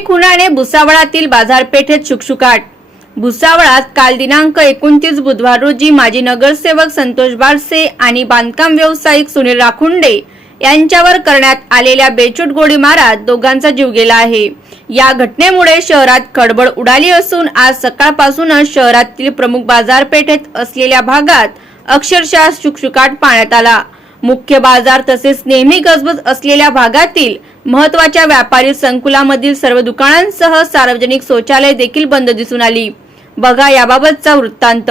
निर्भीक खुनाने भुसावळातील बाजारपेठेत शुकशुकाट. भुसावळात काल दिनांक एकोणतीस बुधवार रोजी माजी नगरसेवक संतोष बारसे आणि बांधकाम व्यावसायिक सुनील राखुंडे यांच्यावर करण्यात आलेल्या बेचूट गोळीमारात दोघांचा जीव गेला आहे. या घटनेमुळे शहरात खडबड उडाली असून आज सकाळपासूनच शहरातील प्रमुख बाजारपेठेत असलेल्या भागात अक्षरशः शुकशुकाट पाण्यात आला. मुख्य बाजार तसेच नेहमी गजबज असलेल्या भागातील महत्त्वाच्या व्यापारी संकुलामधील सर्व दुकानांसह सार्वजनिक शौचालय देखील बंद दिसून आली. बघा याबाबतचा वृत्तांत.